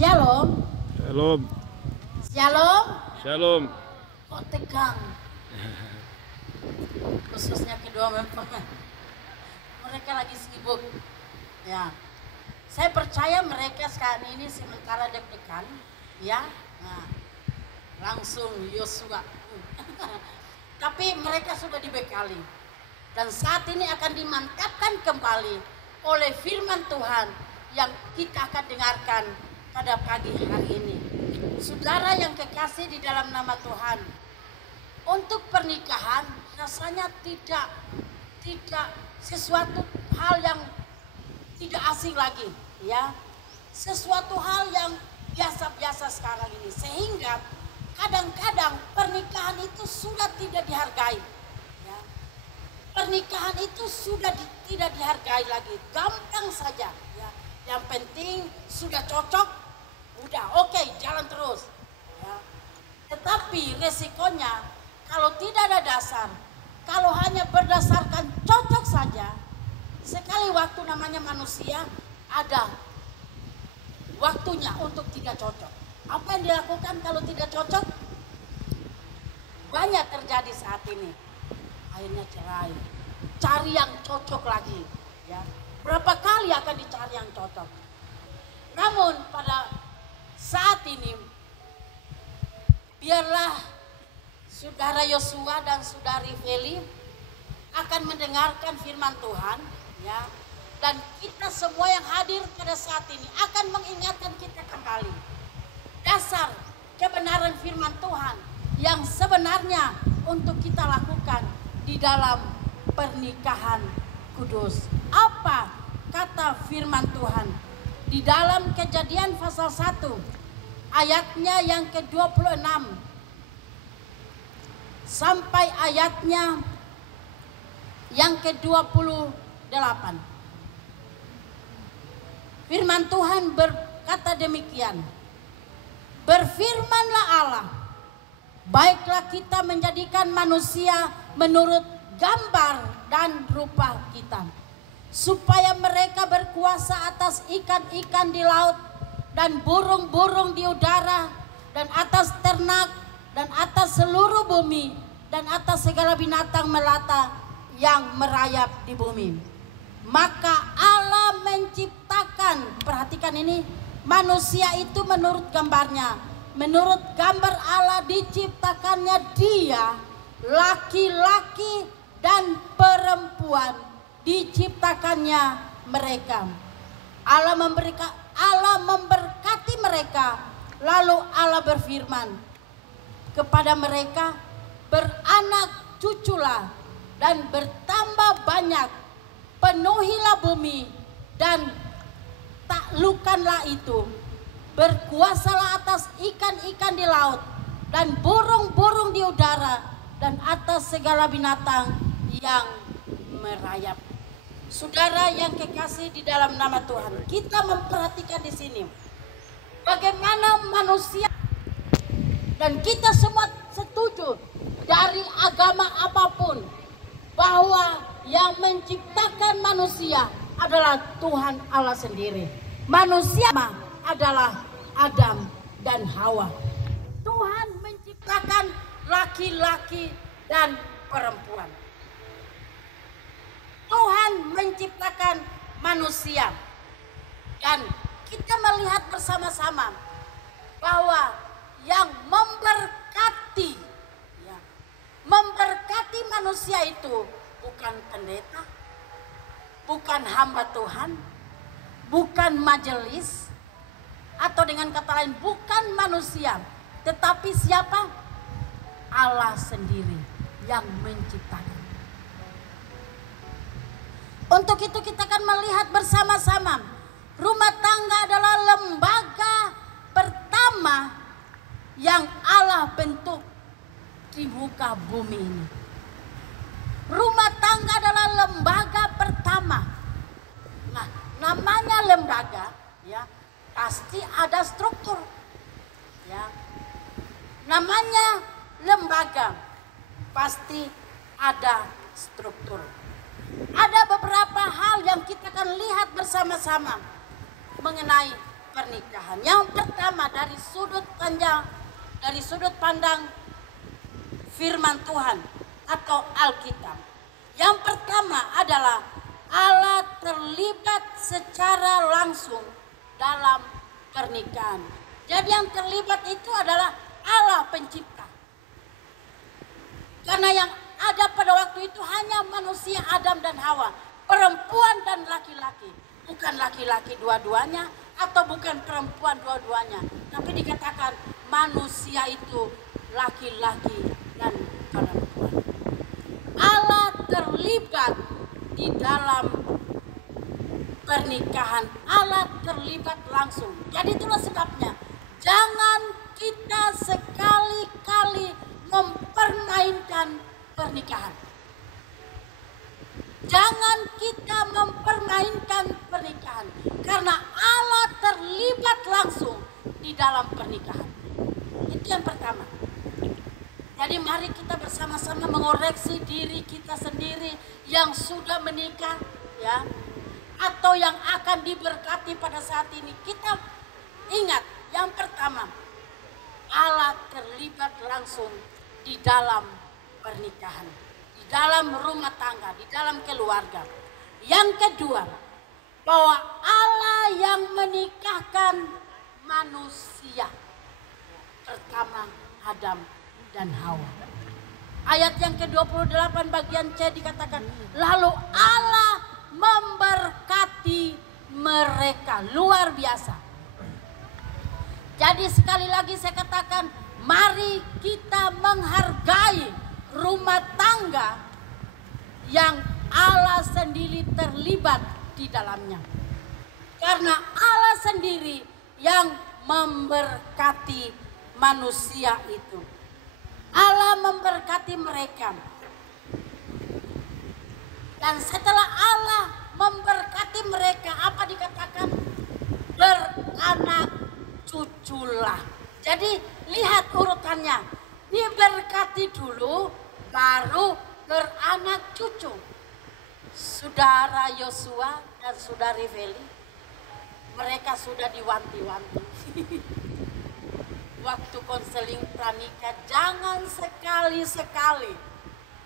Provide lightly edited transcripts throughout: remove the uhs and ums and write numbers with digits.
Shalom. Shalom. Shalom. Shalom. Kok tegang? Khususnya kedua member. Mereka lagi sibuk. Ya. Saya percaya mereka sekarang ini sementara deg-degan, ya. Nah, langsung Yosua. Tapi mereka sudah dibekali. Dan saat ini akan dimantapkan kembali oleh firman Tuhan yang kita akan dengarkan pada pagi hari ini. Saudara yang kekasih di dalam nama Tuhan, untuk pernikahan rasanya tidak sesuatu hal yang tidak asing lagi, ya. Sesuatu hal yang biasa-biasa sekarang ini, sehingga kadang-kadang pernikahan itu sudah tidak dihargai, ya. Pernikahan itu sudah tidak dihargai lagi, gampang saja, ya. Yang penting sudah cocok, udah oke, jalan terus, ya. Tetapi resikonya kalau tidak ada dasar, kalau hanya berdasarkan cocok saja, sekali waktu namanya manusia ada waktunya untuk tidak cocok. Apa yang dilakukan kalau tidak cocok? Banyak terjadi saat ini. Akhirnya cerai, cari yang cocok lagi, ya. Berapa kali akan dicari yang cocok. Namun pada saat ini biarlah Saudara Yosua dan Saudari Feli akan mendengarkan firman Tuhan, ya. Dan kita semua yang hadir pada saat ini akan mengingatkan kita kembali dasar kebenaran firman Tuhan yang sebenarnya untuk kita lakukan di dalam pernikahan kudus. Apa kata firman Tuhan di dalam Kejadian pasal 1 ayatnya yang ke-26 sampai ayatnya yang ke-28. Firman Tuhan berkata demikian. Berfirmanlah Allah, baiklah kita menjadikan manusia menurut gambar dan rupa kita, supaya mereka berkuasa atas ikan-ikan di laut dan burung-burung di udara dan atas ternak dan atas seluruh bumi dan atas segala binatang melata yang merayap di bumi. Maka Allah menciptakan, perhatikan ini, manusia itu menurut gambarnya. Menurut gambar Allah diciptakannya dia, laki-laki dan perempuan diciptakannya mereka. Allah memberkati mereka. Lalu Allah berfirman kepada mereka, beranak cuculah dan bertambah banyak, penuhilah bumi dan taklukkanlah itu, berkuasalah atas ikan-ikan di laut dan burung-burung di udara dan atas segala binatang yang merayap. Saudara yang kekasih di dalam nama Tuhan, kita memperhatikan di sini bagaimana manusia, dan kita semua setuju dari agama apapun bahwa yang menciptakan manusia adalah Tuhan Allah sendiri. Manusia adalah Adam dan Hawa. Tuhan menciptakan laki-laki dan perempuan. Tuhan menciptakan manusia. Dan kita melihat bersama-sama bahwa yang memberkati, ya, memberkati manusia itu bukan pendeta, bukan hamba Tuhan, bukan majelis, atau dengan kata lain bukan manusia, tetapi siapa? Allah sendiri yang menciptakan. Untuk itu kita akan melihat bersama-sama, rumah tangga adalah lembaga pertama yang Allah bentuk di muka bumi ini. Rumah tangga adalah lembaga pertama. Nah, namanya lembaga, ya, pasti ada struktur, ya. Namanya lembaga pasti ada struktur. Ada beberapa hal yang kita akan lihat bersama-sama mengenai pernikahan. Yang pertama dari sudut pandang firman Tuhan atau Alkitab. Yang pertama adalah Allah terlibat secara langsung dalam pernikahan. Jadi yang terlibat itu adalah Allah pencipta. Karena yang ada pada waktu itu hanya manusia Adam dan Hawa, perempuan dan laki-laki. Bukan laki-laki dua-duanya atau bukan perempuan dua-duanya. Tapi dikatakan manusia itu laki-laki dan perempuan. Allah terlibat di dalam pernikahan. Allah terlibat langsung. Jadi itulah sebabnya jangan kita sekali-kali mempermainkan pernikahan. Jangan kita mempermainkan pernikahan. Karena Allah terlibat langsung di dalam pernikahan. Itu yang pertama. Jadi mari kita bersama-sama mengoreksi diri kita sendiri yang sudah menikah, ya, atau yang akan diberkati pada saat ini. Kita ingat yang pertama, Allah terlibat langsung di dalam pernikahan, di dalam rumah tangga, di dalam keluarga. Yang kedua, bahwa Allah yang menikahkan manusia. Pertama Adam dan Hawa. Ayat yang ke-28 bagian C dikatakan, lalu Allah memberkati mereka. Luar biasa. Jadi sekali lagi saya katakan, mari kita menghargai rumah tangga yang Allah sendiri terlibat di dalamnya. Karena Allah sendiri yang memberkati manusia itu. Allah memberkati mereka. Dan setelah Allah memberkati mereka, apa dikatakan? Beranak cuculah. Jadi lihat urutannya. Diberkati dulu, baru beranak cucu. Saudara Yosua dan saudari Feli, mereka sudah diwanti-wanti. Waktu konseling pranikah, jangan sekali-sekali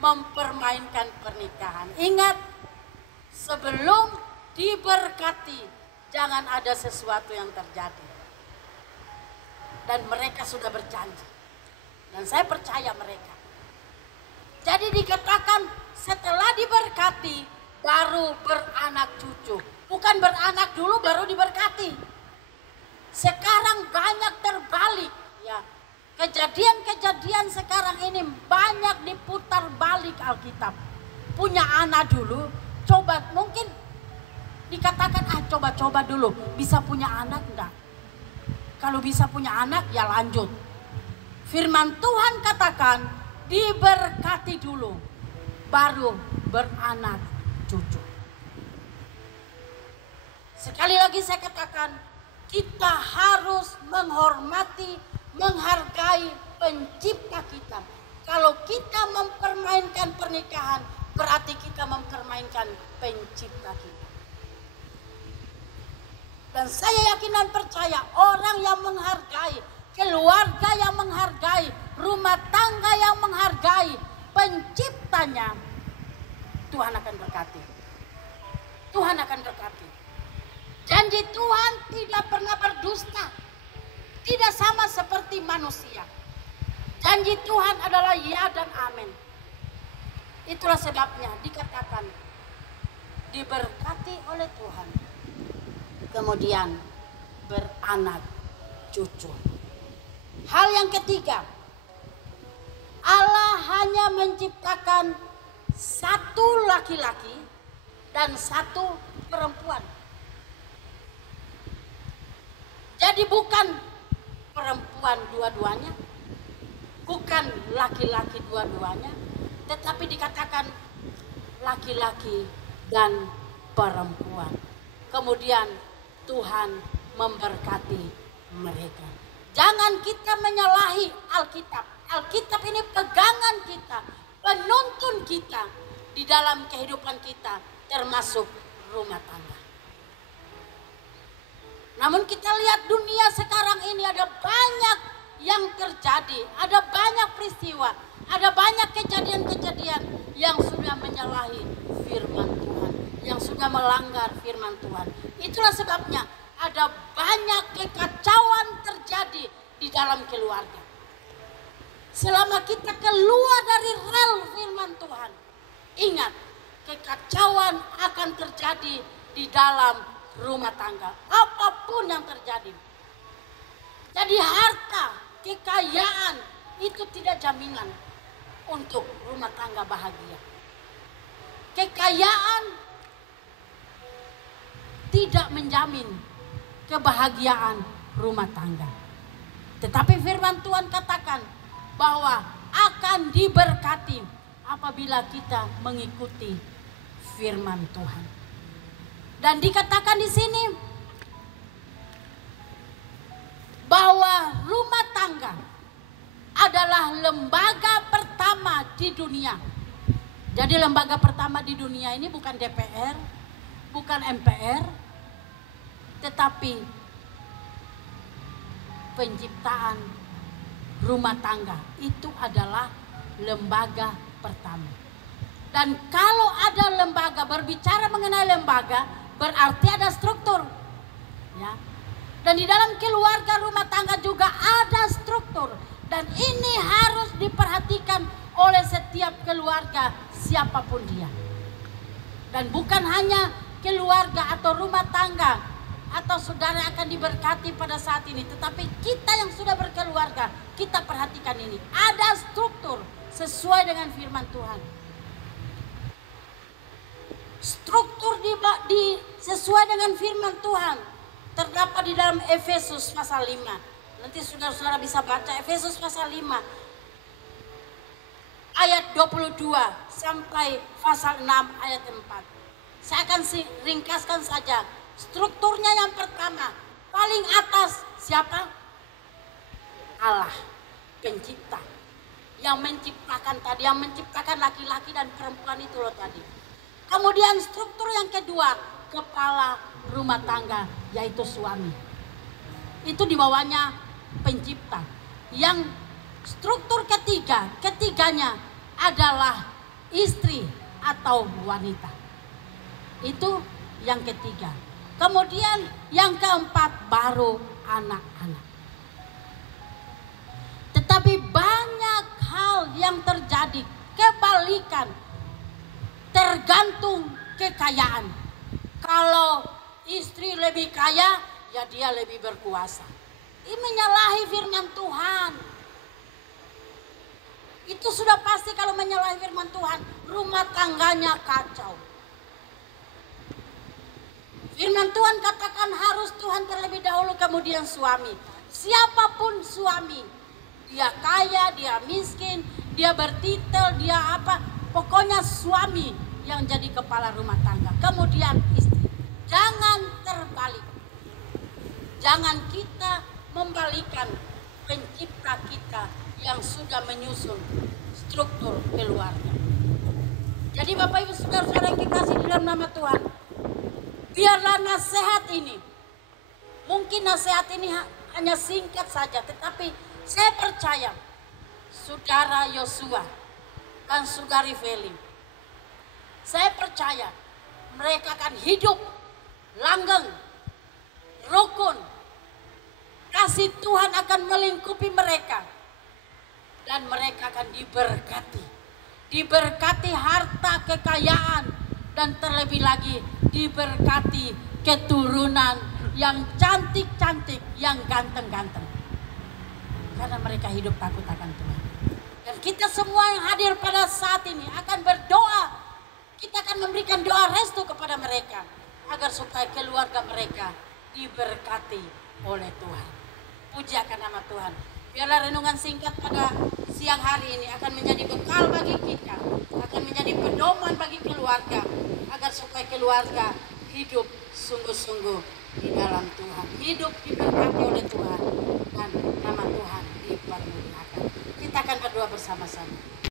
mempermainkan pernikahan. Ingat, sebelum diberkati, jangan ada sesuatu yang terjadi. Dan mereka sudah berjanji. Dan saya percaya mereka. Jadi dikatakan setelah diberkati, baru beranak cucu. Bukan beranak dulu baru diberkati. Sekarang banyak terbalik, ya. Kejadian-kejadian sekarang ini banyak diputar balik Alkitab. Punya anak dulu, coba mungkin dikatakan coba-coba dulu, bisa punya anak enggak? Kalau bisa punya anak ya lanjut. Firman Tuhan katakan diberkati dulu, baru beranak cucu. Sekali lagi saya katakan, kita harus menghormati, menghargai pencipta kita. Kalau kita mempermainkan pernikahan, berarti kita mempermainkan pencipta kita. Dan saya yakin dan percaya, orang yang menghargai, keluarga yang menghargai, rumah tangga yang menghargai penciptanya, Tuhan akan berkati. Tuhan akan berkati. Janji Tuhan tidak pernah berdusta. Tidak sama seperti manusia. Janji Tuhan adalah ya dan amin. Itulah sebabnya dikatakan diberkati oleh Tuhan. Kemudian beranak cucu. Hal yang ketiga, Allah hanya menciptakan satu laki-laki dan satu perempuan. Jadi bukan perempuan dua-duanya, bukan laki-laki dua-duanya, tetapi dikatakan laki-laki dan perempuan. Kemudian Tuhan memberkati mereka. Jangan kita menyalahi Alkitab. Alkitab ini pegangan kita, penuntun kita di dalam kehidupan kita, termasuk rumah tangga. Namun kita lihat dunia sekarang ini ada banyak yang terjadi, ada banyak peristiwa, ada banyak kejadian-kejadian yang sudah menyalahi firman Tuhan, yang sudah melanggar firman Tuhan. Itulah sebabnya ada banyak kekacauan terjadi di dalam keluarga. Selama kita keluar dari rel firman Tuhan, ingat, kekacauan akan terjadi di dalam rumah tangga, apapun yang terjadi. Jadi harta, kekayaan itu tidak jaminan untuk rumah tangga bahagia. Kekayaan tidak menjamin kebahagiaan rumah tangga. Tetapi firman Tuhan katakan bahwa akan diberkati apabila kita mengikuti firman Tuhan. Dan dikatakan di sini bahwa rumah tangga adalah lembaga pertama di dunia. Jadi lembaga pertama di dunia ini bukan DPR, bukan MPR, tetapi penciptaan rumah tangga itu adalah lembaga pertama. Dan kalau ada lembaga, berbicara mengenai lembaga, berarti ada struktur, ya. Dan di dalam keluarga rumah tangga juga ada struktur, dan ini harus diperhatikan oleh setiap keluarga siapapun dia. Dan bukan hanya keluarga atau rumah tangga atau saudara akan diberkati pada saat ini, tetapi kita yang sudah berkeluarga, kita perhatikan ini, ada struktur sesuai dengan firman Tuhan. Struktur sesuai dengan firman Tuhan terdapat di dalam Efesus pasal 5. Nanti saudara-saudara bisa baca Efesus pasal 5 ayat 22 sampai pasal 6 ayat 4. Saya akan ringkaskan saja. Strukturnya yang pertama, paling atas siapa? Allah, pencipta. Yang menciptakan tadi, yang menciptakan laki-laki dan perempuan itu loh tadi. Kemudian struktur yang kedua, kepala rumah tangga, yaitu suami. Itu di bawahnya pencipta. Yang struktur ketiganya adalah istri atau wanita. Itu yang ketiga. Kemudian yang keempat baru anak-anak. Tetapi banyak hal yang terjadi kebalikan, tergantung kekayaan. Kalau istri lebih kaya, ya dia lebih berkuasa. Ini menyalahi firman Tuhan. Itu sudah pasti kalau menyalahi firman Tuhan, rumah tangganya kacau. Firman Tuhan katakan harus Tuhan terlebih dahulu, kemudian suami. Siapapun suami, dia kaya, dia miskin, dia bertitel, dia apa, pokoknya suami yang jadi kepala rumah tangga. Kemudian istri. Jangan terbalik. Jangan kita membalikan pencipta kita yang sudah menyusun struktur keluarga. Jadi Bapak Ibu saudara-saudara yang dikasih di dalam nama Tuhan, biarlah nasihat ini, mungkin nasihat ini hanya singkat saja, tetapi saya percaya saudara Yosua dan saudari Feli, saya percaya mereka akan hidup langgeng, rukun, kasih Tuhan akan melingkupi mereka, dan mereka akan diberkati harta, kekayaan, dan terlebih lagi diberkati keturunan yang cantik-cantik, yang ganteng-ganteng, karena mereka hidup takut akan Tuhan. Dan kita semua yang hadir pada saat ini akan berdoa, kita akan memberikan doa restu kepada mereka agar supaya keluarga mereka diberkati oleh Tuhan. Puji akan nama Tuhan. Biarlah renungan singkat pada siang hari ini akan menjadi bekal bagi kita, akan menjadi pedoman bagi keluarga, agar supaya keluarga hidup sungguh-sungguh di dalam Tuhan, hidup diberkati oleh Tuhan, dan nama Tuhan dipermuliakan. Kita akan berdoa bersama-sama.